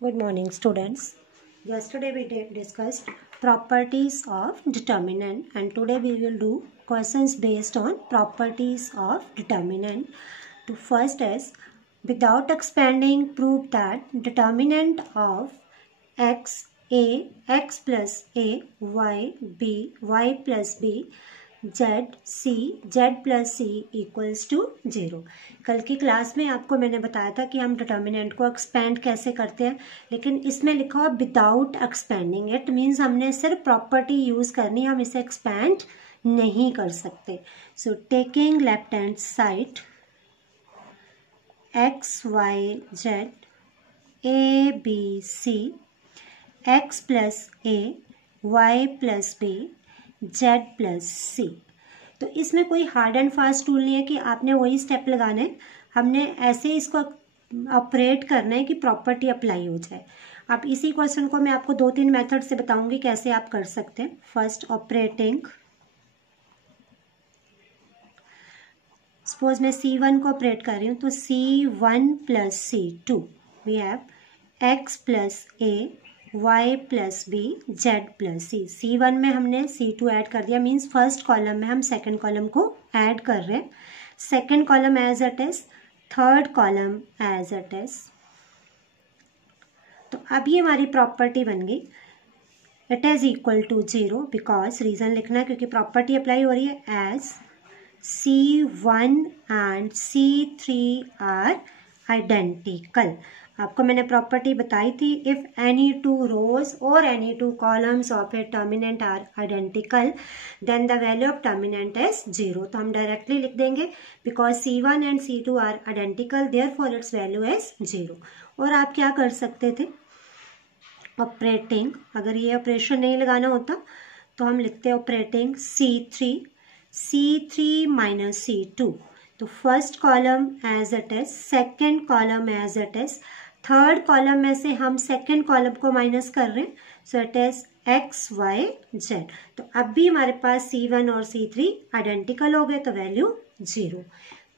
Good morning, students. Yesterday we discussed properties of determinant, and today we will do questions based on properties of determinant. To first is, without expanding, prove that determinant of x a, x plus a, y b, y plus b, z plus C equals to 0। कल की class में आपको मैंने बताया था कि हम determinant को एक्सपेंड कैसे करते हैं, लेकिन इसमें लिखा हुआ विदाउट एक्सपेंडिंग। इट मीन्स हमने सिर्फ प्रॉपर्टी यूज करनी, हम इसे एक्सपेंड नहीं कर सकते। So taking left hand side X Y Z A B C, X plus A, Y plus B, Z plus C. तो इसमें कोई हार्ड एंड फास्ट टूल नहीं है कि आपने वही स्टेप लगाने हैं। हमने ऐसे इसको ऑपरेट करना है कि प्रॉपर्टी अप्लाई हो जाए। अब इसी क्वेश्चन को मैं आपको 2-3 मेथड से बताऊंगी कैसे आप कर सकते हैं। First, operating. सपोज मैं C1 को ऑपरेट कर रही हूँ, तो C1 plus C2 we have X plus A, y plus B, Z plus C. C1 में हमने C2 ऐड कर दिया, मीन्स फर्स्ट कॉलम में हम सेकंड कॉलम को ऐड कर रहे हैं। Second column as it is, third column as it is. तो अब ये हमारी प्रॉपर्टी बन गई। It is equal to 0 because, reason लिखना है क्योंकि प्रॉपर्टी अप्लाई हो रही है। As C1 and C3 are identical. आपको मैंने प्रॉपर्टी बताई थी, इफ एनी टू रोज और any two columns of a determinant are identical then the value of determinant is 0। तो हम डायरेक्टली लिख देंगे because C1 and C2 are identical, therefore its value is 0। और आप क्या कर सकते थे, ऑपरेटिंग, अगर ये ऑपरेशन नहीं लगाना होता तो हम लिखते हैं ऑपरेटिंग C3 माइनस C2। तो first column as it is, second column as it is, third column में से हम सेकेंड कॉलम को माइनस कर रहे हैं। So it is X Y Z. तो अब भी हमारे पास C1 और C3 आइडेंटिकल हो गए, तो वैल्यू 0।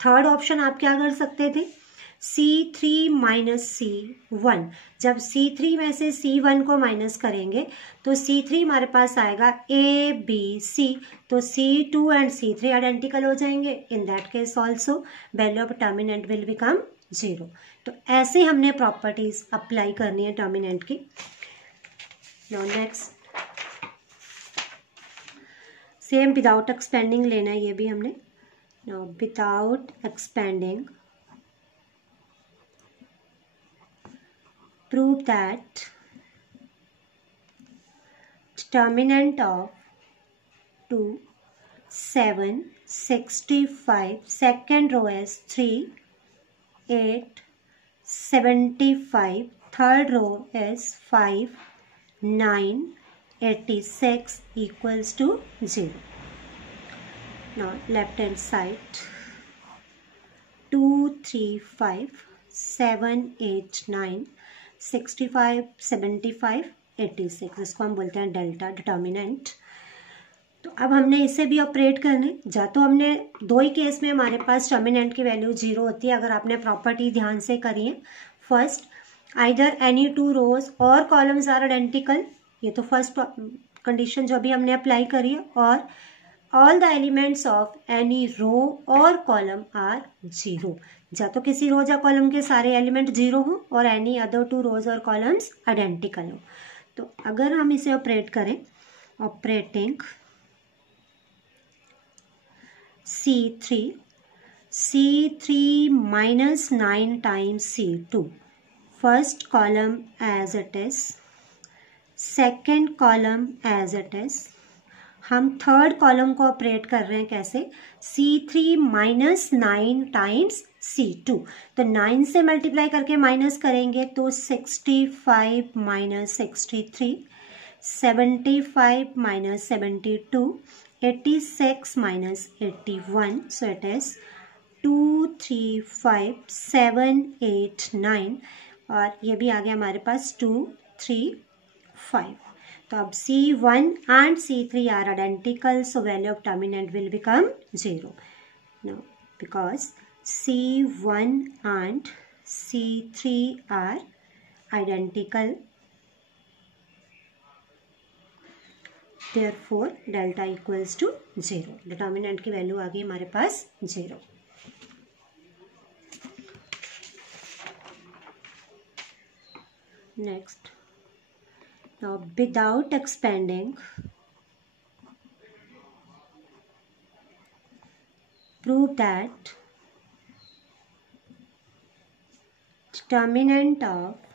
थर्ड ऑप्शन आप क्या कर सकते थे, C3 माइनस C1। जब C3 में से C1 को माइनस करेंगे तो C3 हमारे पास आएगा A B C, तो C2 एंड C3 आइडेंटिकल हो जाएंगे। In that case also value of determinant will become 0। तो ऐसे हमने प्रॉपर्टीज अप्लाई करनी है टर्मिनेंट की। Now next, same without expanding लेना है, ये भी हमने। Now without expanding, prove that determinant of 2, 7, 65, second row is 3, 8, 75, third row is 5, 9, 86 equals to 0. Now left hand side, 2, 3, 5, 7, 8, 9, 65, 75, 86, इसको हम बोलते हैं डेल्टा डिटर्मिनेंट। तो अब हमने इसे भी ऑपरेट करने, या तो हमने दो ही केस में हमारे पास टर्मिनेंट की वैल्यू 0 होती है अगर आपने प्रॉपर्टी ध्यान से करी है। First, either any two rows और कॉलम्स आर आइडेंटिकल, ये तो फर्स्ट कंडीशन जो अभी हमने अप्लाई करी है, और all the elements of any row और कॉलम आर 0। या तो किसी रोज या कॉलम के सारे एलिमेंट 0 हो और एनी अदर टू रोज और कॉलम्स आइडेंटिकल हो। तो अगर हम इसे ऑपरेट करें, operating C3 minus 9 times C2, first column as it is, second column as it is. हम थर्ड कॉलम को ऑपरेट कर रहे हैं कैसे, C3 माइनस 9 टाइम्स C2। तो 9 से मल्टीप्लाई करके माइनस करेंगे तो 65 minus 63, 75 minus 72, 86 minus 81। So it is 2, 3, 5, 7, 8, 9, और ये भी आ गया हमारे पास 2, 3, 5। तो अब C1 and C3 are identical, so value of determinant will become 0. Now, because C1 and C3 are identical, therefore delta equals to 0। Determinant की वैल्यू आ गई हमारे पास 0। Next, now without expanding, prove that determinant of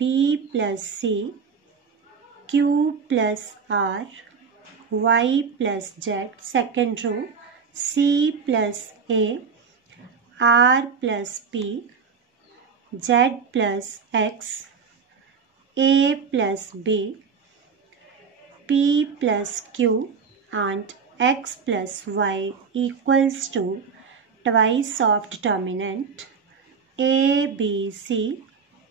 b plus c, q plus r, y plus z, second row, c plus a, r plus p, z plus x, a plus b, p plus q and x plus y equals to twice of determinant a b c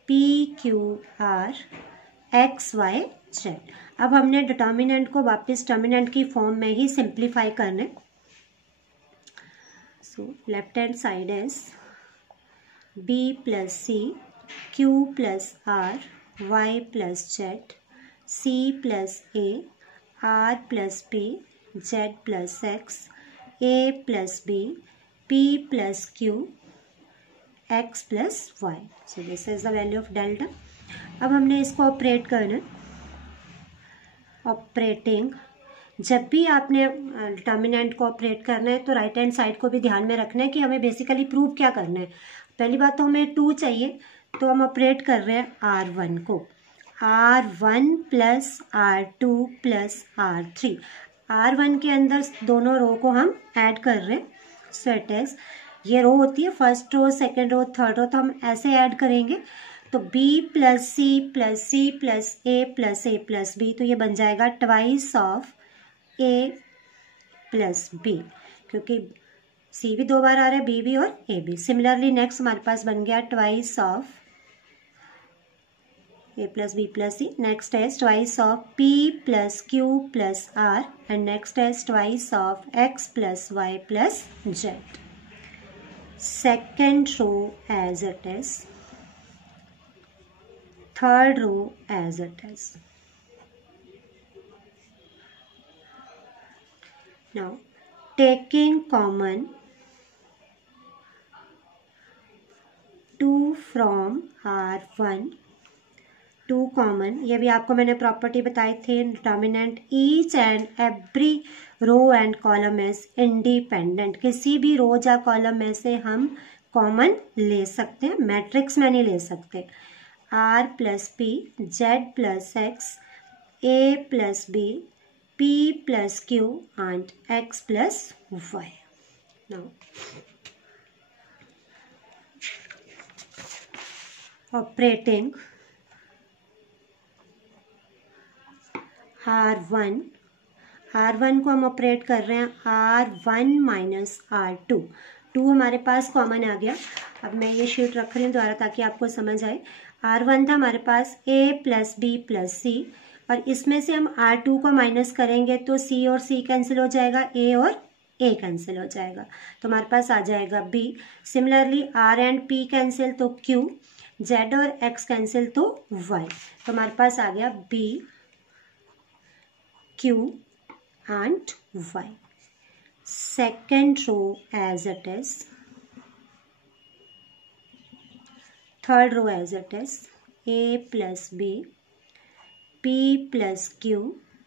p q r x y z। अब हमने determinant को वापस determinant की form में ही simplify करने। So left hand side is b plus c, q plus r, y plus z, c plus a, r plus p, z plus x, a plus b, p plus q, x plus y। So this is the value of delta। अब हमने इसको operate करना। Operating, जब भी आपने determinant को operate करना है तो राइट हैंड साइड को भी ध्यान में रखना है कि हमें बेसिकली प्रूव क्या करना है। पहली बात तो हमें 2 चाहिए, तो हम ऑपरेट कर रहे हैं R1 को, R1 plus R2 plus R3। R1 के अंदर दोनों रो को हम ऐड कर रहे हैं। सो इट इज, ये रो होती है first row, second row, third row, तो हम ऐसे ऐड करेंगे। तो b plus C plus C plus A plus A plus B, तो ये बन जाएगा twice of a plus B, क्योंकि c भी 2 बार आ रहा है, b भी और a भी। सिमिलरली नेक्स्ट हमारे पास बन गया twice of a plus B plus C. Next है twice of p plus q plus r and next है twice of x plus y plus z। Second row as it is, third row as it is। Now taking common 2 from R1, 2 common, ये भी आपको मैंने property बताई थी। Determinant each and every row and column is independent. किसी भी रो या column में से हम कॉमन ले सकते हैं, मैट्रिक्स में नहीं ले सकते। R plus P, Z plus X, A plus B, P plus Q and X plus Y. Now operating R1, R1 को हम ऑपरेट कर रहे हैं R1 माइनस R2। 2 हमारे पास कॉमन आ गया। अब मैं ये शीट रख रही हूँ द्वारा ताकि आपको समझ आए। R1 था हमारे पास a प्लस बी प्लस सी, और इसमें से हम R2 को माइनस करेंगे तो c और c कैंसिल हो जाएगा, a और a कैंसिल हो जाएगा, तो हमारे पास आ जाएगा b। Similarly r and p cancel तो q, z और x कैंसिल तो y, तो हमारे पास आ गया b, q and y। Second row as it is, third row as it is, a plus b, p plus q,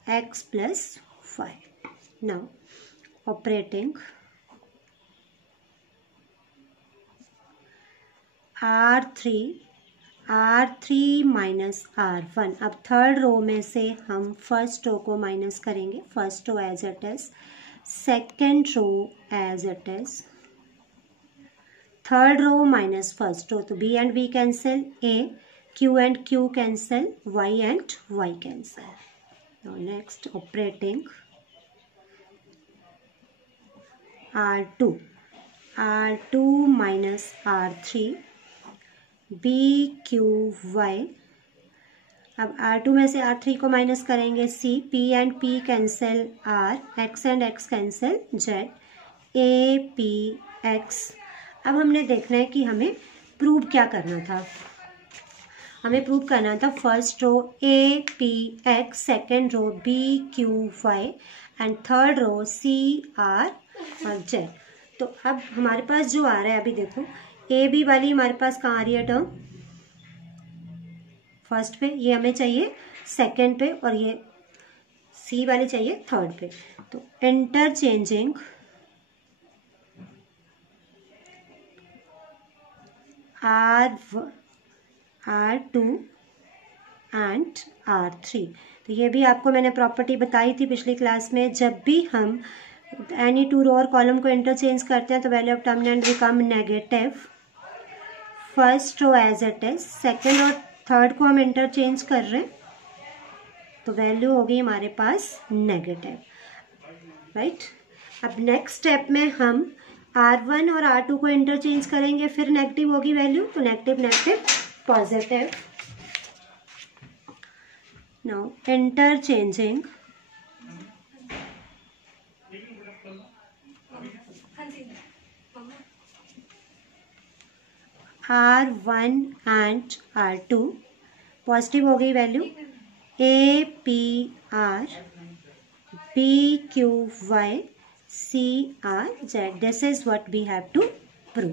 x plus y। Now operating R3, R3 minus R1। अब third row में से हम first row को minus करेंगे। First row as it is, second row as it is, third row minus first row, तो b and b cancel, a, q and q cancel, y and y cancel. Now next operating R2, R2 minus R3, b q y। अब R2 में से R3 को minus करेंगे, c, p and p cancel, r, x and x cancel, z, a p x। अब हमने देखना है कि हमें प्रूव क्या करना था। हमें प्रूव करना था first row A P X, second row B Q Y and third row C R और जेड। तो अब हमारे पास जो आ रहा है, अभी देखो ए बी वाली हमारे पास कहाँ आ रही है टर्म, फर्स्ट पे, ये हमें चाहिए सेकेंड पे, और ये सी वाली चाहिए थर्ड पे। तो इंटरचेंजिंग R2 एंड R3। तो ये भी आपको मैंने प्रॉपर्टी बताई थी पिछली क्लास में, जब भी हम एनी टू रो और कॉलम को इंटरचेंज करते हैं तो value of determinant become negative. First row as it is, second और थर्ड को हम इंटरचेंज कर रहे हैं तो वैल्यू होगी हमारे पास नेगेटिव, राइट। अब नेक्स्ट स्टेप में हम R1 और R2 को इंटरचेंज करेंगे, फिर नेगेटिव होगी वैल्यू, तो negative negative positive. Now interchanging R1 and R2, positive हो गई value, A P R B Q Y C R Z. This is what we have to prove.